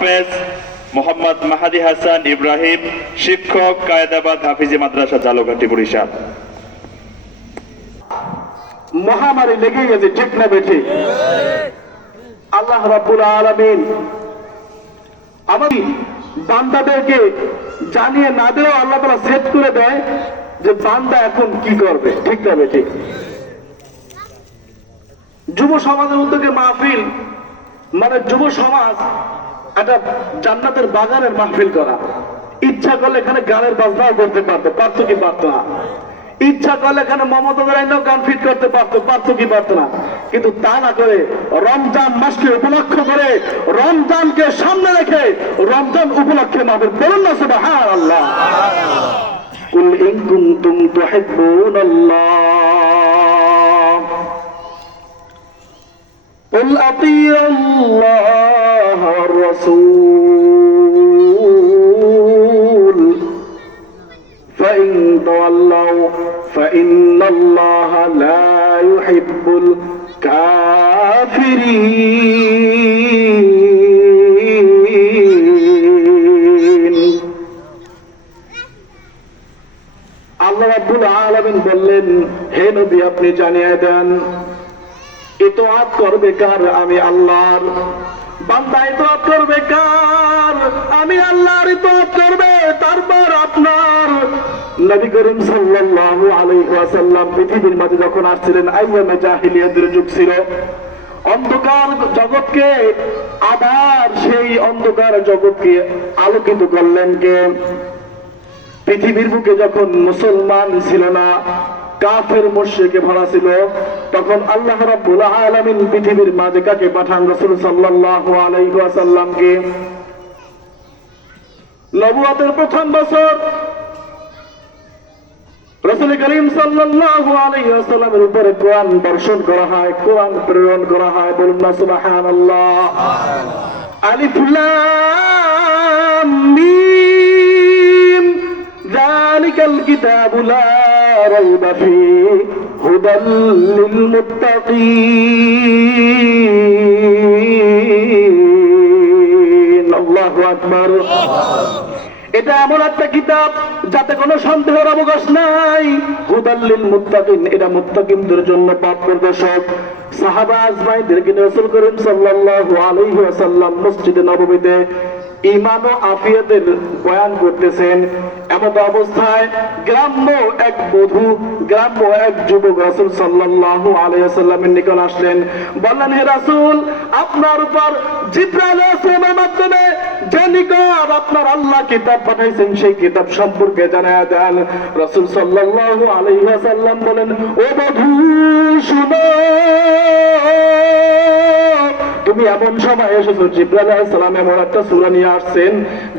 হাফেজ মোহাম্মদ মাহাদি হাসান ইব্রাহিম, শিক্ষক, কায়েদাবাদ হাফিজি মাদ্রাসা, জালুঘাটি, বরিশাল। মহামারী লেগে গেছে, ঠিক না বেঠি? আল্লাহ রাব্বুল আলামিন আমাদের বান্দাদেরকে জানিয়ে না দিলেও আল্লাহ তাআলা সেট করে দেয় যে বান্দা এখন কি করবে, ঠিক না বেঠি? যুব সমাজের উদ্যোগে মাহফিল, মানে যুব সমাজ একটা জান্নাতের বাগানের মাহফিল করা। ইচ্ছা করলে এখানে গানের বাজনাও করতে পারতো কি পারতো না? ইচ্ছা করলে এখানে মমতাদের আইনও গান ফিট করতে পারতো কি পারতো না? কিন্তু তা না করে রমজান মাসকে উপলক্ষ করে, রমজানকে সামনে রেখে রমজান উপলক্ষে মাহফিল। বলুন না সুবহানাল্লাহ। কুল ইন কুনতুম তুহিব্বুনাল্লাহ কুল আতিউল্লাহ ওয়ার রাসূল ফাইন তাওয়াল্লাউ ফাইন্নাল্লাহা লা ইউহিব্বুল কাফিরিন। আল্লাহ রাব্বুল আলামিন বললেন, হে নবী আপনি জানিয়ে দেন ইতআত করবে কার? আমি আল্লাহর। বান্দা ইতআত করবে কার? আমি আল্লাহর ইতআত করবে। তারপর আপনার নবী করিম সাল্লাল্লাহু আলাইহি ওয়াসাল্লাম পৃথিবীর মাঝে যখন আসছিলেন, আইয়ামে জাহিলিয়াতের যুগ ছিল, অন্ধকার জগৎকে আবার সেই অন্ধকার জগৎকে আলোকিত করলেন কে? পৃথিবীর বুকে যখন মুসলমান ছিল না, কাফের মুশরিকে ভরা ছিল, তখন আল্লাহ রাব্বুল আলামিন পৃথিবীর মাঝে কাকে পাঠান? রাসূল সাল্লাল্লাহু আলাইহি ওয়াসাল্লামকে। নবুয়তের প্রথম বছর রাসূল করিম সাল্লাল্লাহু আলাইহি ওয়াসাল্লামের উপরে কোরআন বর্ষণ করা হয়, কোরআন প্রেরণ করা হয়। বলুন না সুবহানাল্লাহ। আলিফ লাম মিম যালিকাল কিতাবু লা রাইবা ফীহি হুদাল লিল মুত্তাকিন। আল্লাহু আকবার। এটা এমন একটা কিতাব যাতে কোনো সন্দেহের অবকাশ নাই। হুদাল লিল মুত্তাকিন, এটা মুত্তাকিনদের জন্য পথ প্রদর্শক। সাহাবা আজমাইনদেরকে রাসূল করিম সাল্লাল্লাহু আলাইহি ওয়াসাল্লাম মসজিদে নববীতে ঈমান ও আফিয়াতের বয়ান করতেছেন। এমন অবস্থায় গ্রাম্য এক বধূ, গ্রাম্য এক যুবক রাসূল সাল্লাল্লাহু আলাইহি ওয়াসাল্লামের নিকট আসলেন। বললেন, হে রাসূল, আপনার উপর জিবরাইল আলাইহিস সালামের মাধ্যমে যে নিকট আপনার আল্লাহ কিতাব পাঠাইছেন সেই কিতাব সম্পর্কে জানায়া দেন। রাসূল সাল্লাল্লাহু আলাইহি ওয়াসাল্লাম বলেন, ও বধূ শুনো, তুমি এমন সময় এসেছো, জিবরাইল আলাইহিস সালাম এমন একটা সূরা নিয়ে আসছেন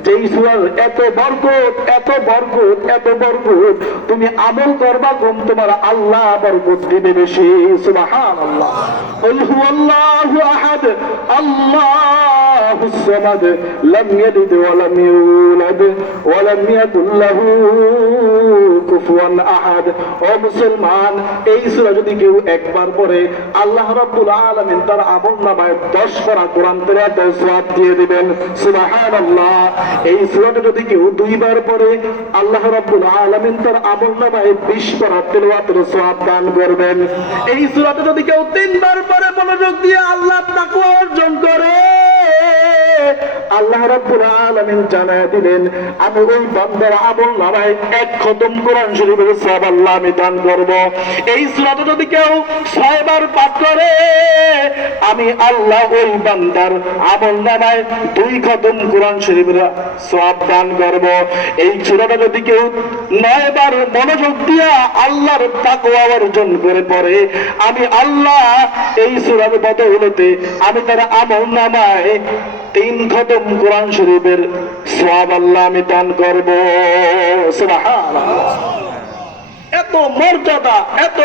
যেই সূরার এত বরকত, এত বরকত, এত বরকত, তুমি আমল করবা কম, তোমার আল্লাহ বরকত দিবে বেশি। সুবহানাল্লাহ। কুল হুয়াল্লাহু আহাদ আল্লাহুস সামাদ লাম ইয়ালিদ ওয়া লাম ইউলাদ ওয়া লাম ইয়াকুল লাহু কুফুয়ান আহাদ। ও মুসলমান, এই সূরা যদি কেউ একবার পড়ে, আল্লাহ রাব্বুল আলামিন তার আমলনামায় 10 পারা কোরআন তেলাওয়াতের সওয়াব দিয়ে দিবেন। সুবহানাল্লাহ। এই সূরাটা যদি কেউ 2 বার পড়ে, আল্লাহ রাব্বুল আলামিন তার আমলনামায় 20 পারা তেলাওয়াতের সওয়াব দান করবেন। এই সূরাটা যদি কেউ 3 বার পড়ে মনোযোগ দিয়ে আল্লাহর তাকওয়া অর্জন করে, আল্লাহ রাব্বুল আলামিন জানায় দিলেন, আমি ওই বান্দার আমলনামায় 1 খতম কোরআন শরীফের সওয়াব আল্লাহ আমি দান করব। এই সূরাটা যদি কেউ 6 বার পাঠ করে, আমি আল্লাহ ওই বান্দার আমলনামায় 2 খতম কোরআন শরীফের সওয়াব দান করব। এই সূরাটা যদি কেউ 9 বার মনোযোগ দিয়ে আল্লাহর তাকওয়া অর্জন করে পড়ে, আমি আল্লাহ এই সূরার বদৌলতে আমি তার আমলনামায় 3 খতম কোরআন শরীফের সওয়াব আল্লাহ আমি দান করব। সুবহানাল্লাহ। এত মর্যাদা, এত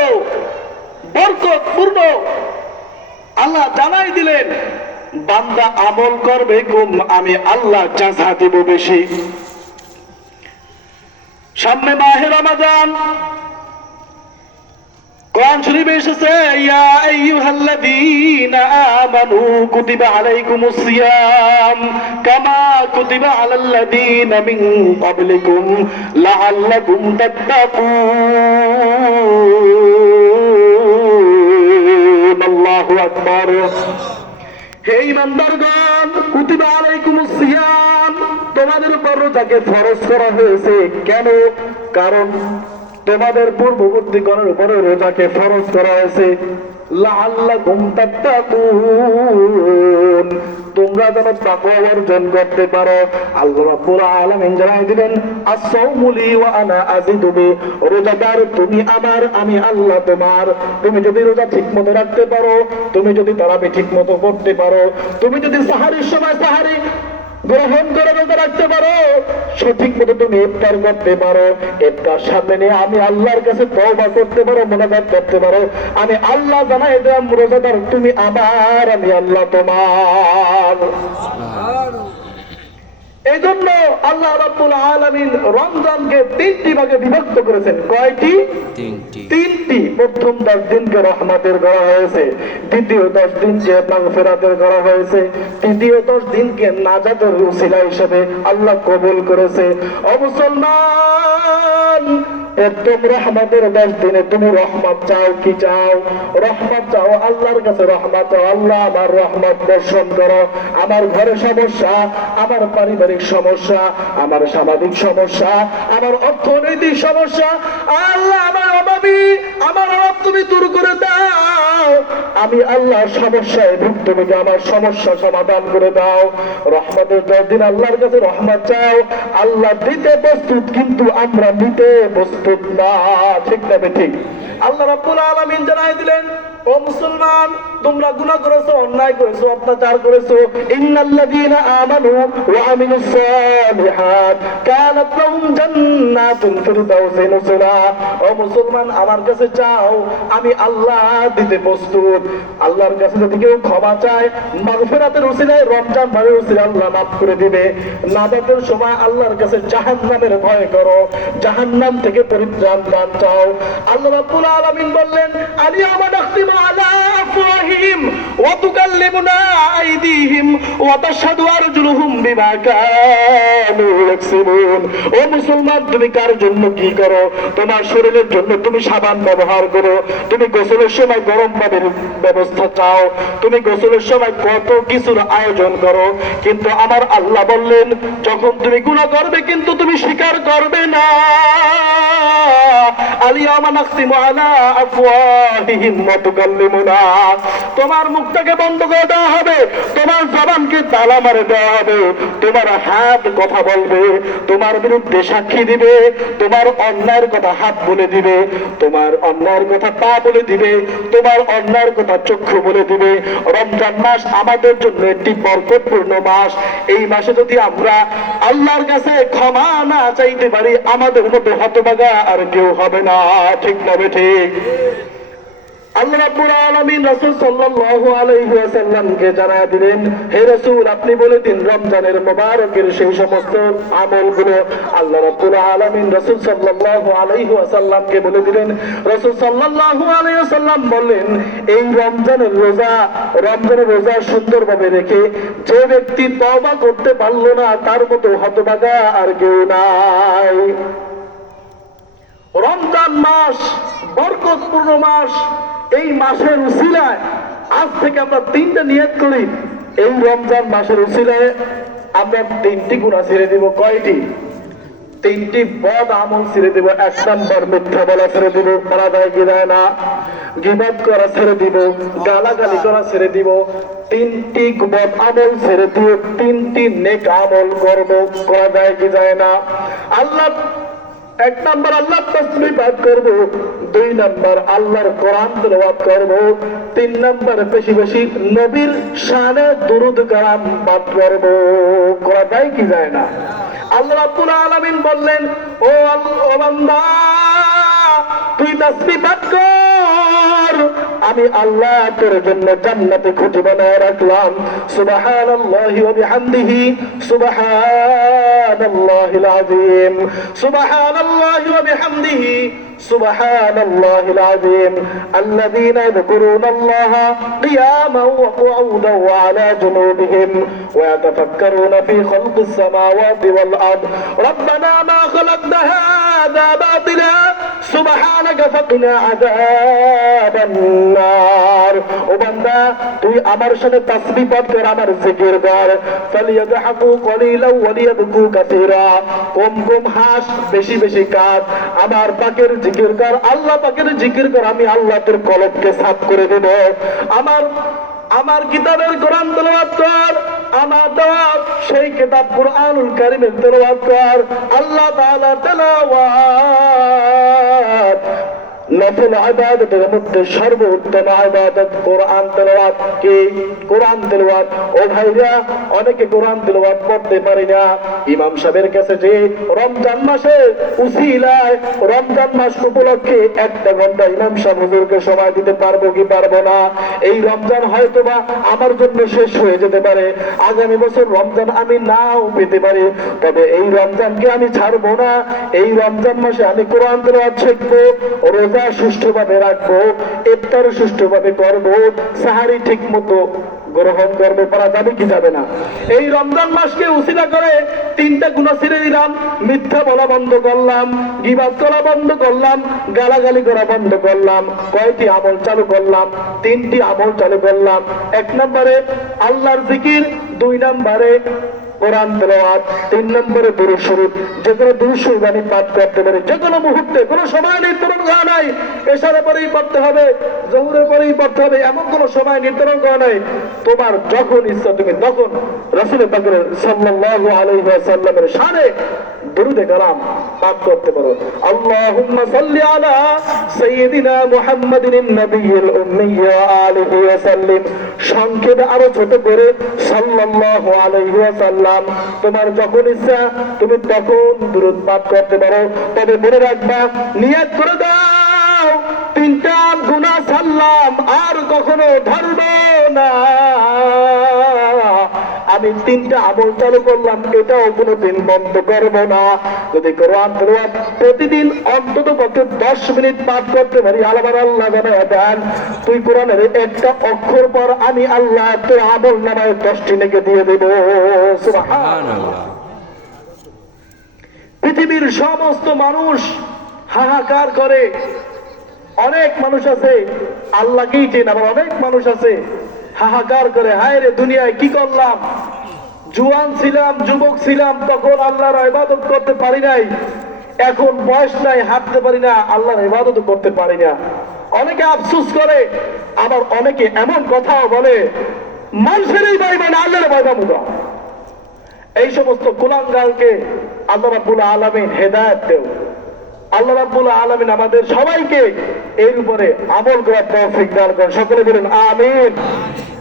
বরকতপূর্ণ আল্লাহ জানাই দিলেন। বান্দা আমল করবে কম, আমি আল্লাহ জাযা দেব বেশি। সামনে মাহে রমজান, কোরআন শরীফে এসেছে ইয়া আইয়ুহাল্লাযীনা আমানু কুতিবা আলাইকুমুস সিয়াম কামা কুতিবা আলাল্লাযীনা মিন ক্বাবলিকুম লাআল্লাকুম তাত্তাকুন। আল্লাহু আকবার। হে ঈমানদারগণ, কুতিবা আলাইকুমুস সিয়াম, তোমাদের উপর রোজাকে ফরজ করা হয়েছে। কেন? কারণ তোমাদের পূর্ববর্তী গণের উপরে রোজাকে ফরজ করা হয়েছে লাআল্লাকুম তাত্তাকুন, তোমরা যেন তাকওয়া অর্জন করতে পারো। আল্লাহ রাব্বুল আলামিন জানাই দিলেন আস-সাওমু লি ওয়া আনা আযিদু বি, রোজাদার তুমি আমার, আমি আল্লাহ তোমার। তুমি যদি রোজা ঠিকমতো রাখতে পারো, তুমি যদি তারাবি ঠিকমতো পড়তে পারো, তুমি যদি সাহারির সময় সাহারি গ্রহণ করে রোজা রাখতে পারো, সঠিক মতো তুমি ইফতার করতে পারো, ইফতার সামনে নিয়ে আমি আল্লাহর কাছে তওবা করতে পারো, মুনাজাত করতে পারো, আমি আল্লাহ জানাই দিলাম রোজাদার তুমি আমার, আমি আল্লাহ তোমার। এই জন্য আল্লাহ রাব্বুল আলামিন রমজানকে 3টি ভাগে বিভক্ত করেছেন। কয়টি? 3টি। প্রথম 10 দিনকে রহমতের করা হয়েছে, দ্বিতীয় 10 দিনকে মাগফিরাতের করা হয়েছে, তৃতীয় 10 দিনকে নাজাতের উসিলা হিসেবে আল্লাহ কবুল করেছে। ও মুসলমান, একদম রহমতের 10 দিনে তুমি রহমত চাও, কি চাও? রহমত চাও, আল্লাহর কাছে রহমত চাও, আল্লাহ আমার রহমত বর্ষণ করো। আমার ঘরে সমস্যা, আমার পারিবারিক সমস্যা, আমার সামাজিক সমস্যা, আমার অর্থনৈতিক সমস্যা, আল্লাহ আমার অভাবী, আমার অভাব তুমি দূর করে দাও। আমি আল্লাহর সমস্যায় ভুক্তভোগী, আমার সমস্যা সমাধান করে দাও। রহমতের 10 দিন আল্লাহর কাছে রহমত চাও, আল্লাহ দিতে প্রস্তুত, কিন্তু আমরা নিতে প্রস্তুত না। ঠিক না ঠিক? আল্লাহ রাব্বুল আলামিন জানাই দিলেন ও মুসলমান, তোমরা গুনাহ করেছো, অন্যায় করেছো, অত্যাচার করেছো, ইন্নাল্লাযীনা আমানু ওয়া আমিলুস সালিহাত কানাত লাহুম জান্নাতুল ফিরদাউসি নুজুলা। ও মুসলমান, আমার কাছে চাও, আমি আল্লাহ দিতে প্রস্তুত। আল্লাহর কাছে যদি কেউ ক্ষমা চায়, মাগফিরাতের উসিলায়, রমজান মাসের উসিলায় আল্লাহ মাফ করে দিবে। নাজাতের সময় আল্লাহর কাছে জাহান্নামের ভয় করো, জাহান্নাম থেকে পরিত্রাণ দান চাও। আল্লাহ রাব্বুল আলামিন বললেন আলিয়ামা নাখতিমু আলা আফওয়াহিহিম ওয়া তুকাল্লিমুনা আইদিহিম ওয়া তাশহাদু আরজুলুহুম বিমা কানু ইয়াকসিবুন। ও মুসলমান, তুমি কার জন্য কি করো? তোমার শরীরের জন্য তুমি সাবান ব্যবহার করো, তুমি গোসলের সময় গরম পানির ব্যবস্থা চাও, তুমি গোসলের সময় কত কিছুর আয়োজন করো, কিন্তু আমার আল্লাহ বললেন যখন তুমি গুনাহ করবে কিন্তু তুমি স্বীকার করবে না। আলিয়ামা নাখতিমু আলা আফওয়াহিহিম ওয়া তুকাল্লিমুনা, তোমার মুখটাকে বন্ধ করে দেওয়া হবে, তোমার জবানকে তালা মারে দেওয়া হবে, তোমার হাত কথা বলবে, তোমার বিরুদ্ধে সাক্ষী দিবে, তোমার অন্যায়ের কথা হাত বলে দিবে, তোমার অন্যায়ের কথা পা বলে দিবে, তোমার অন্যায়ের কথা চক্ষু বলে দিবে। রমজান মাস আমাদের জন্য একটি বরকতপূর্ণ মাস। এই মাসে যদি আমরা আল্লাহর কাছে ক্ষমা না চাইতে পারি, আমাদের মতো হতভাগা আর কেউ হবে না। ঠিক না ঠিক? আল্লাহ রাব্বুল আলামিন রাসূল সাল্লাল্লাহু আলাইহি ওয়াসাল্লামকে জানায় দিলেন, হে রাসূল, আপনি বলে দিন রমজানের মুবারকের সেই সমস্ত আমলগুলো। আল্লাহ রাব্বুল আলামিন রাসূল সাল্লাল্লাহু আলাইহি ওয়াসাল্লামকে বলে দিলেন। রাসূল সাল্লাল্লাহু আলাইহি ওয়াসাল্লাম বললেন, এই রমজানের রোজা সুন্দরভাবে রেখে যে ব্যক্তি তওবা করতে পারলো না, তার মতো হতভাগা আর কেউ নাই। রমজান মাস বরকতপূর্ণ মাস। এই মাসের উসিলায় আজ থেকে আমরা 3টা নিয়ত করি। এই রমজান মাসের উসিলায় আমরা 3টি গুনাহ ছেড়ে দিব। কয়টি? 3টি বদ আমল ছেড়ে দিব। 1 নম্বর মিথ্যা বলা ছেড়ে দিব, করা যায় কি যায় না? গীবত করা ছেড়ে দিব, গালাগালি করা ছেড়ে দিব। 3টি বদ আমল ছেড়ে দিয়ে 3টি নেক আমল করব, করা যায় কি যায় না? 1 নম্বর আল্লাহর তাসবিহ পাঠ করব, 2 নম্বর আল্লাহর কোরআন তেলাওয়াত করব, 3 নম্বর বেশি বেশি নবীর শানে দুরূদ কালাম পাঠ করব। করা যায় কি যায় না? আল্লাহ রাব্বুল আলামিন বললেন, ও বান্দা, তুই তাসবিহ পাঠ কর, আমি আল্লাহ তোর জন্য জান্নাতে খুঁটি বানায় রাখলাম। সুবহানাল্লাহি ওয়া বিহামদিহি সুবহান সুবহানাল্লাহিল আযীম, সুবহানাল্লাহি ওয়া বিহামদিহি সুবহানাল্লাহিল আযীম। আল্লাযীনা ইয়াযকুরুনাল্লাহা কিয়ামান ওয়া qu'udan ওয়া আলা জুনুবিহিম ওয়া ইয়াতাফাক্কারুনা ফী খালকিস সামাওয়াতি ওয়াল আরদ রাব্বানা মা খালাকতা হাযা বাতিলা সুবহানাকা ফাকিনা আযাবান নার। ও বান্দা, তুই আমার সাথে তাসবিহ পাঠ কর, আমার জিকির কর। ফালিয়াযহাকু কলিলান ওয়া লিয়াবকু কাসীরা, কম কম হাস, বেশি বেশি কাঁদ। আমার পাকের জিকির কর, আল্লাহ পাকের জিকির কর, আমি আল্লাহ তোর কলবকে সাফ করে দেব। আমার কিতাবের কোরআন তেলাওয়াত কর, আমার দেওয়া সেই কিতাব কুরআনুল কারীমের তেলাওয়াত কর। আল্লাহ তাআলা তেলাওয়াত নফল ইবাদতের মধ্যে সর্বোত্তম ইবাদত কোরআন তেলাওয়াত। কি কোরআন তেলাওয়াত? ও ভাইরা, অনেকে কোরআন তেলাওয়াত পড়তে পারে না। ইমাম সাহেবের কাছে যে রমজান মাসে উসিলায় রমজান মাস উপলক্ষে 1 ঘন্টা ইমাম সাহেব হুজুরকে সময় দিতে পারবো কি পারবো না? এই রমজান হয়তোবা আমার জন্য শেষ হয়ে যেতে পারে, আগামী বছর রমজান আমি নাও পেতে পারি, তবে এই রমজানকে আমি ছাড়বো না। এই রমজান মাসে আমি কোরআন তেলাওয়াত শিখবো, রোজা সুষ্ঠুভাবে রাখবো, ইফতার সুষ্ঠুভাবে করবো, সাহারি ঠিক মতো গ্রহণ করবে। পারা যাবে কি যাবে না? এই রমজান মাসকে উসিলা করে 3টা গুনাহ ছেড়ে দিলাম। মিথ্যা বলা বন্ধ করলাম, গীবত করা বন্ধ করলাম, গালাগালি করা বন্ধ করলাম। কয়টি আমল চালু করলাম? 3টি আমল চালু করলাম। 1 নম্বরে আল্লাহর জিকির, 2 নম্বরে কোরআন তেলাওয়াত, 3 নম্বরে দুরূদ শরীফ। যে কোনো দুরূদ শরীফ আমি পাঠ করতে পারি যে কোনো মুহূর্তে, কোনো সময় নির্ধারণ করা নাই। এশারের পরেই পড়তে হবে, জোহরের পরেই পড়তে হবে, এমন কোনো সময় নির্ধারণ করা নাই। তোমার যখন ইচ্ছা তুমি তখন রাসূল পাক সাল্লাল্লাহু আলাইহি ওয়াসাল্লামের শানে দুরূদে কালাম পাঠ করতে পারো। আল্লাহুম্মা সাল্লি আলা সাইয়্যিদিনা মুহাম্মাদিন নবিয়্যিল উম্মি ওয়া আলিহি ওয়া সাল্লিম। সংক্ষেপে আরো ছোট করে সাল্লাল্লাহু আলাইহি ওয়াসাল্লাম। তোমার যখন ইচ্ছা তুমি তখন দুরূদ পাঠ করতে পারো, তবে মনে রাখবা, নিয়ত করে দাও 3টা গুনাহ ছাড়লাম, আর কখনো ধরবো না। আমি 3টা আমল চালু করলাম, এটাও কোনোদিন বন্ধ করবো না। যদি কোরআন তেলাওয়াত প্রতিদিন অন্তত পক্ষে 10 মিনিট পাঠ করতে পারি, আল্লাহ জানায় দেন, তুই কোরআনের একটা অক্ষর পর আমি আল্লাহ তোর আমল নামায় 10টি নেকি দিয়ে দেব। সুবহানাল্লাহ। পৃথিবীর সমস্ত মানুষ হাহাকার করে। অনেক মানুষ আছে আল্লাহকেই চেনে, আবার অনেক মানুষ আছে হাহাকার করে, হায় রে দুনিয়ায় কি করলাম, জুয়ান ছিলাম, যুবক ছিলাম, তখন আল্লাহর ইবাদত করতে পারি নাই, এখন বয়স নাই, হাঁটতে পারি না, আল্লাহর ইবাদত করতে পারি না। অনেকে আফসোস করে, আবার অনেকে এমন কথাও বলে, মানুষেরই ভয় মানে আল্লাহর ভয় পাবো। এই সমস্ত কুলাঙ্গারকে আল্লাহ রাব্বুল আলামিন হেদায়েত দেও। আল্লাহ রাব্বুল আলামিন আমাদের সবাইকে এর উপরে আমল করার তৌফিক দান করেন। সকলে বলেন আমিন।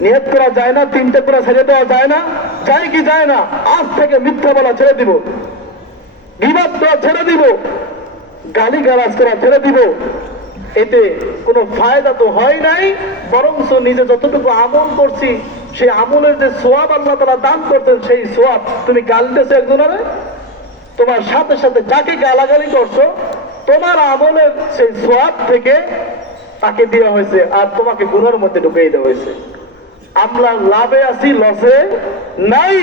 নিয়ত করা যায় না, 3টে করে ছেড়ে দেওয়া যায় না? যায় কি যায় না? আজ থেকে মিথ্যা বলা ছেড়ে দিব, গীবত করা ছেড়ে দিব, গালিগালাজ করা ছেড়ে দিব। এতে কোনো ফায়দা তো হয় নাই, বরঞ্চ নিজে যতটুকু আমল করছি সেই আমলের যে সোয়াব আল্লাহ তাআলা দান করতেন, সেই সোয়াব তুমি গালিতেছো একজনের, তোমার সাথে সাথে যাকে গালাগালি করছো তোমার আমলের সেই সোয়াব থেকে তাকে দেওয়া হয়েছে, আর তোমাকে গুনার মধ্যে ঢুকিয়ে দেওয়া হয়েছে। আমরা লাভে আছি, লসে নাই।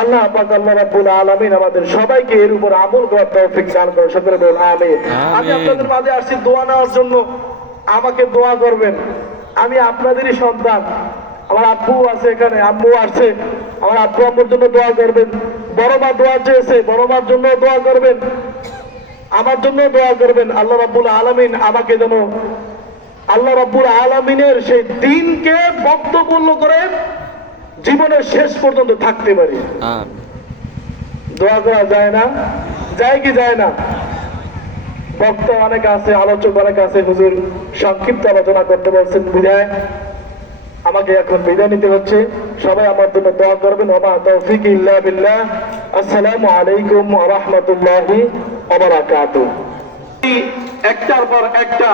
আল্লাহ পাক আল্লাহ রাব্বুল আলামিন আমাদের সবাইকে এর উপর আমল করার তৌফিক দান করেন। সকলে বলুন আমিন। আমি আপনাদের মাঝে আসছি দোয়া নেওয়ার জন্য, আমাকে দোয়া করবেন। আমি আপনাদেরই সন্তান, আমার আব্বু আছে এখানে, আম্মু আছে, আমার আব্বু আম্মুর জন্য দোয়া করবেন। বড় মা দোয়া চেয়েছে, বড় মার জন্য দোয়া করবেন, আমার জন্য দোয়া করবেন। আল্লাহ রাব্বুল আলামিন আমাকে যেন আল্লাহ রাব্বুল আলামিনের সেই দিনকে বক্তব্য করে জীবনের শেষ পর্যন্ত থাকতে পারি। দোয়া করা যায় না? যায় কি যায় না? বক্তা অনেক আছে, আলোচক অনেক আছে, হুজুর সংক্ষিপ্ত আলোচনা করতে বলছেন বিদায়, আমাকে এখন বিদায় নিতে হচ্ছে। সবাই আমার জন্য দোয়া করবেন। ওয়া তাওফিক ইল্লা বিল্লাহ। আসসালামু আলাইকুম ওয়া রাহমাতুল্লাহি ওয়া বারাকাতুহু। একটার পর একটা